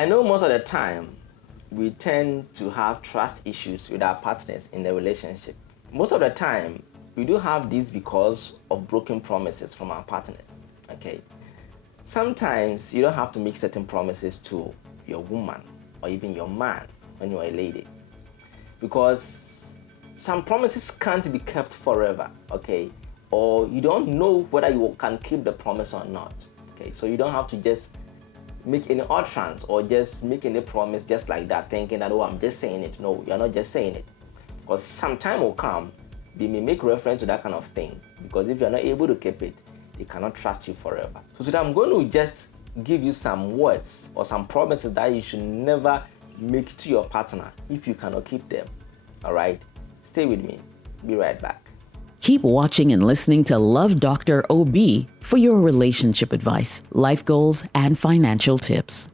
I know most of the time we tend to have trust issues with our partners in the relationship. Most of the time we do have this because of broken promises from our partners. Okay. Sometimes you don't have to make certain promises to your woman or even your man when you're a lady, because some promises can't be kept forever, okay? Or you don't know whether you can keep the promise or not, okay? So you don't have to just make any utterance or just make any promise just like that, thinking that, oh, I'm just saying it. No, you're not just saying it, because some time will come, they may make reference to that kind of thing, because if you're not able to keep it, they cannot trust you forever. So today I'm going to just give you some words or some promises that you should never make to your partner if you cannot keep them. All right, stay with me. Be right back. Keep watching and listening to Love Dr. OB for your relationship advice, life goals, and financial tips.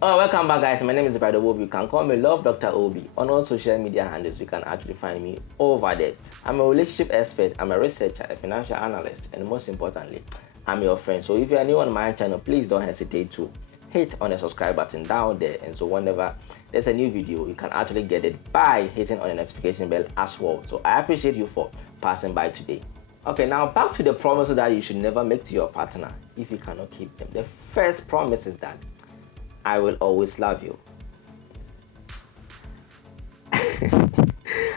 Oh, welcome back, guys. My name is Brother Bob. You can call me Love Dr. OB. On all social media handles, you can actually find me over there. I'm a relationship expert, I'm a researcher, a financial analyst, and most importantly, I'm your friend. So if you are new on my channel, please don't hesitate to hit on the subscribe button down there. And so whenever there's a new video, you can actually get it by hitting on the notification bell as well. So I appreciate you for passing by today. Okay, now back to the promises that you should never make to your partner if you cannot keep them. The first promise is that I will always love you.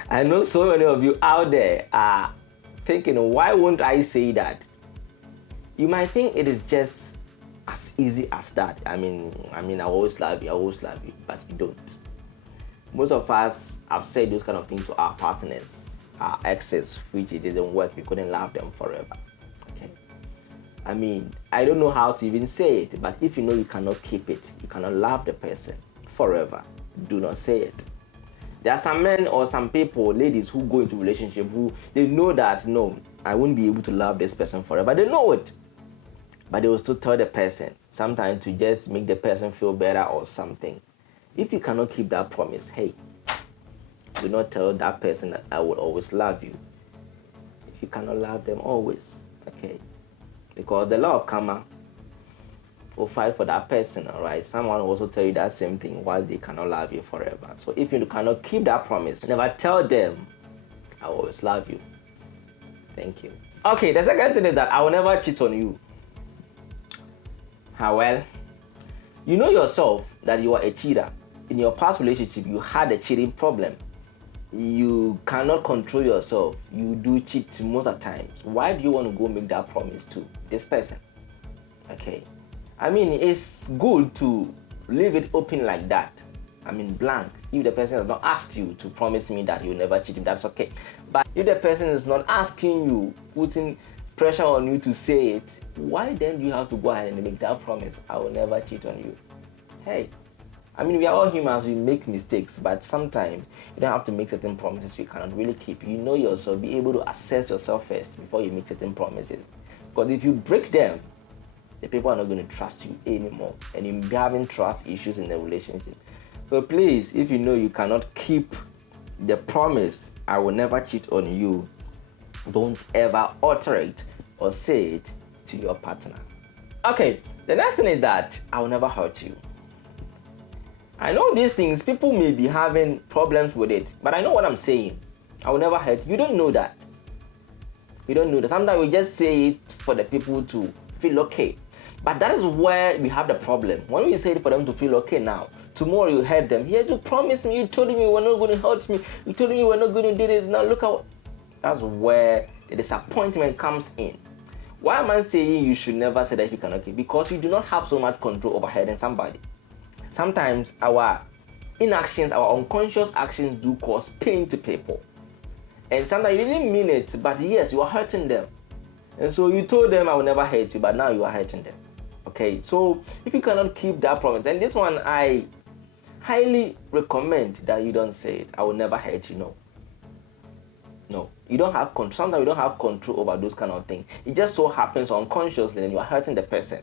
I know so many of you out there are thinking, why won't I say that? You might think it is just as easy as that. I mean, I always love you, I always love you, but you don't. Most of us have said those kind of things to our partners, our exes, which it didn't work. We couldn't love them forever. I mean, I don't know how to even say it, but if you know you cannot keep it, you cannot love the person forever, do not say it. There are some men or some people, ladies, who go into relationship who they know that, no, I won't be able to love this person forever. They know it, but they will still tell the person, sometimes to just make the person feel better or something. If you cannot keep that promise, hey, do not tell that person that I will always love you. If you cannot love them always, okay? Because the law of karma will fight for that person, all right? Someone will also tell you that same thing while they cannot love you forever. So if you cannot keep that promise, never tell them, I will always love you. Thank you. Okay, the second thing is that I will never cheat on you. How well? You know yourself that you are a cheater. In your past relationship, you had a cheating problem. You cannot control yourself. You do cheat most of the times. Why do you want to go make that promise to this person? Okay. I mean, it's good to leave it open like that. I mean, blank. If the person has not asked you to promise me that you'll never cheat, that's okay. But if the person is not asking you, putting pressure on you to say it, why then do you have to go ahead and make that promise? I will never cheat on you. Hey. I mean, we are all humans, we make mistakes, but sometimes you don't have to make certain promises you cannot really keep. You know yourself, be able to assess yourself first before you make certain promises. Because if you break them, the people are not going to trust you anymore, and you'll be having trust issues in the relationship. So please, if you know you cannot keep the promise, I will never cheat on you, don't ever utter it or say it to your partner. Okay, the next thing is that I will never hurt you. I know these things, people may be having problems with it, but I know what I'm saying. I will never hurt you. You don't know that. You don't know that. Sometimes we just say it for the people to feel okay. But that is where we have the problem. When we say it for them to feel okay now, tomorrow you hurt them. Yeah, you promised me, you told me you were not going to hurt me. You told me you were not going to do this. Now look how. That's where the disappointment comes in. Why am I saying you should never say that if you cannot keep? Because you do not have so much control over hurting somebody. Sometimes our inactions, our unconscious actions do cause pain to people. And sometimes you didn't mean it, but yes, you are hurting them. And so you told them I will never hurt you, but now you are hurting them. Okay, so if you cannot keep that promise, and this one I highly recommend that you don't say it. I will never hurt you, no. No, you don't have control. Sometimes you don't have control over those kind of things. It just so happens unconsciously and you are hurting the person,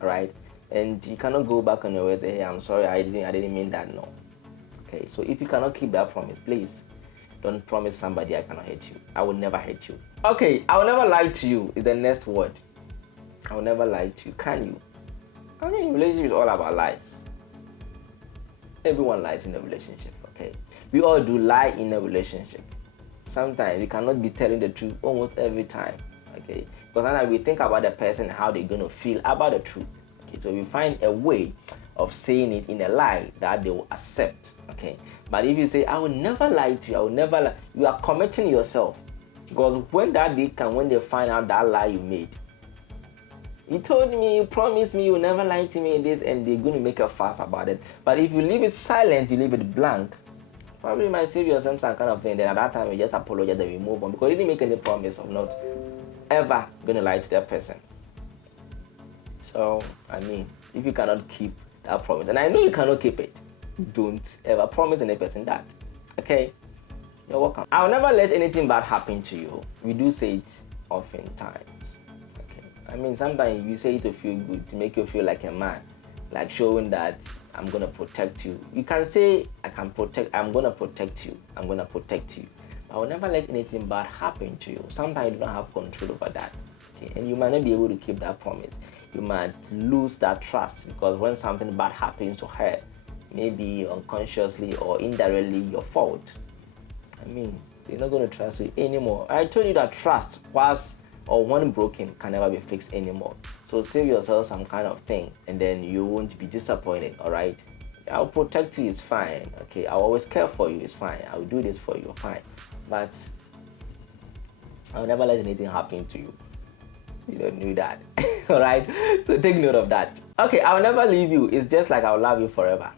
right? And you cannot go back on your way and say, hey, I'm sorry, I didn't mean that. No. Okay, so if you cannot keep that promise, please Don't promise somebody I cannot hurt you. I will never hurt you. Okay, I will never lie to you is the next word. I will never lie to you. Can you? I mean, relationship is all about lies. Everyone lies in a relationship, okay? We all do lie in a relationship. Sometimes we cannot be telling the truth almost every time, okay? Because sometimes we think about the person and how they're going to feel about the truth, okay? So we find a way of saying it in a lie that they will accept, okay? But if you say, I will never lie to you, I will never lie, you are committing yourself. Because when that day comes, when they find out that lie you made, you told me, you promised me you will never lie to me in this, and they're going to make a fuss about it. But if you leave it silent, you leave it blank, probably you might save yourself some kind of thing. Then at that time, you just apologize and we move on, because you didn't make any promise of not ever going to lie to that person. So, I mean, if you cannot keep that promise, and I know you cannot keep it, don't ever promise any person that. Okay? You're welcome. I'll never let anything bad happen to you. We do say it oftentimes. I mean, sometimes you say it to feel good, to make you feel like a man, like showing that I'm going to protect you. You can say, I'm going to protect you. I'm going to protect you. I will never let anything bad happen to you. Sometimes you don't have control over that. Okay? And you might not be able to keep that promise. You might lose that trust, because when something bad happens to her, maybe unconsciously or indirectly your fault, I mean, they're not going to trust you anymore. I told you that trust was, or one broken, can never be fixed anymore. So save yourself some kind of thing, and then you won't be disappointed, all right? I'll protect you, it's fine, okay? I'll always care for you, it's fine. I'll do this for you, fine. But I'll never let anything happen to you. You don't do that, all right? So take note of that. Okay, I'll never leave you. It's just like I'll love you forever.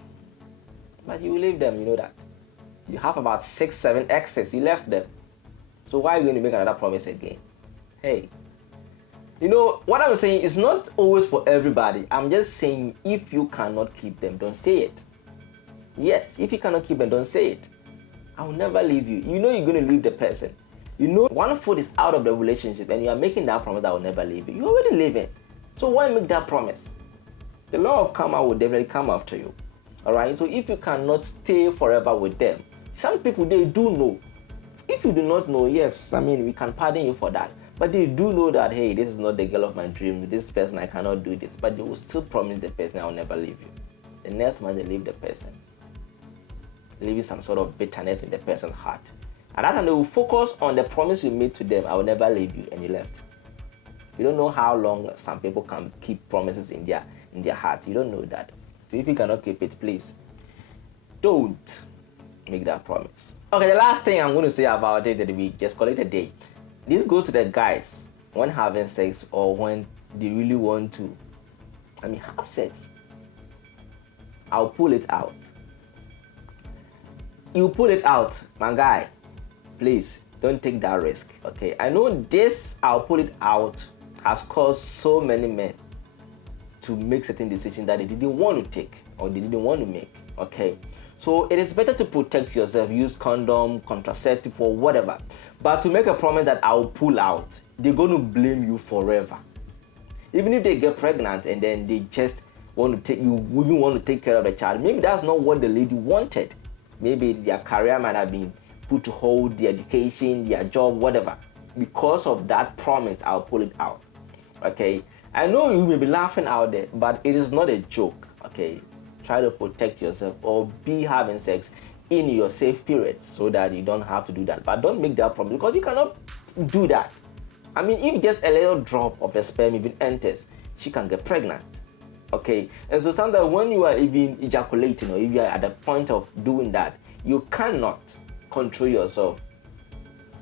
But you will leave them, you know that. You have about 6, 7 exes, you left them. So why are you going to make another promise again? Hey, you know, what I'm saying is not always for everybody. I'm just saying, if you cannot keep them, don't say it. Yes, if you cannot keep them, don't say it. I will never leave you. You know you're going to leave the person. You know one foot is out of the relationship and you are making that promise that I will never leave you. You're already leaving. So why make that promise? The law of karma will definitely come after you. All right? So if you cannot stay forever with them, some people, they do know. If you do not know, yes, I mean, we can pardon you for that. But they do know that, hey, this is not the girl of my dream. This person, I cannot do this. But they will still promise the person, I will never leave you. The next month, they leave the person, leaving some sort of bitterness in the person's heart. At that time, they will focus on the promise you made to them, I will never leave you, and you left. You don't know how long some people can keep promises in their heart. You don't know that. So if you cannot keep it, please don't make that promise. Okay, the last thing I'm going to say about it that we just call it a day. This goes to the guys when having sex, or when they really want to, have sex. I'll pull it out. You pull it out, my guy. Please don't take that risk. Okay, I know this I'll pull it out has caused so many men to make certain decisions that they didn't want to take or they didn't want to make. Okay, so it is better to protect yourself, use condom, contraceptive, or whatever. But to make a promise that I'll pull out, they're going to blame you forever. Even if they get pregnant and then they just want to take, you even want to take care of the child, maybe that's not what the lady wanted. Maybe their career might have been put to hold, their education, their job, whatever. Because of that promise, I'll pull it out. Okay, I know you may be laughing out there, but it is not a joke. Okay, try to protect yourself or be having sex in your safe period so that you don't have to do that. But don't make that promise, because you cannot do that. If just a little drop of the sperm even enters, she can get pregnant. Okay, and so sometimes when you are even ejaculating, or if you are at the point of doing that, you cannot control yourself.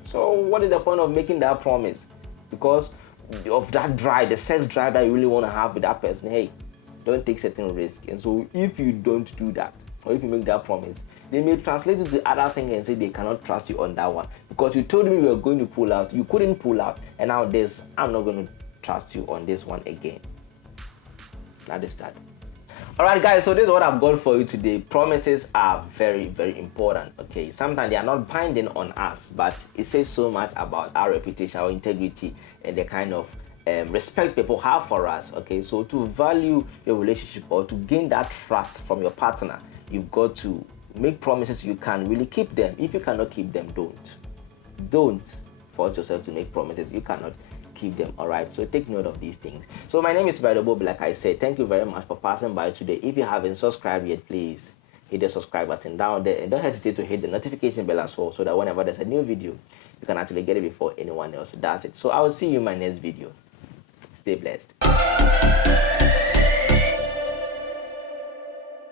So what is the point of making that promise? Because of that drive, the sex drive that you really want to have with that person. Hey, don't take certain risk. And so if you don't do that, or if you make that promise, they may translate it to other things and say they cannot trust you on that one. Because you told me you were going to pull out, you couldn't pull out, and now this, I'm not going to trust you on this one again. That is that. Alright guys, so this is what I've got for you today. Promises are very, very important. Okay, sometimes they are not binding on us, but it says so much about our reputation, our integrity, and the kind of respect people have for us. Okay, so to value your relationship or to gain that trust from your partner, you've got to make promises you can really keep them. If you cannot keep them, don't force yourself to make promises you cannot keep them. All right, so take note of these things. So my name is Bidobo. Like I said, thank you very much for passing by today. If you haven't subscribed yet, please hit the subscribe button down there, and don't hesitate to hit the notification bell as well, so that whenever there's a new video, you can actually get it before anyone else does it. So I will see you in my next video. Stay blessed.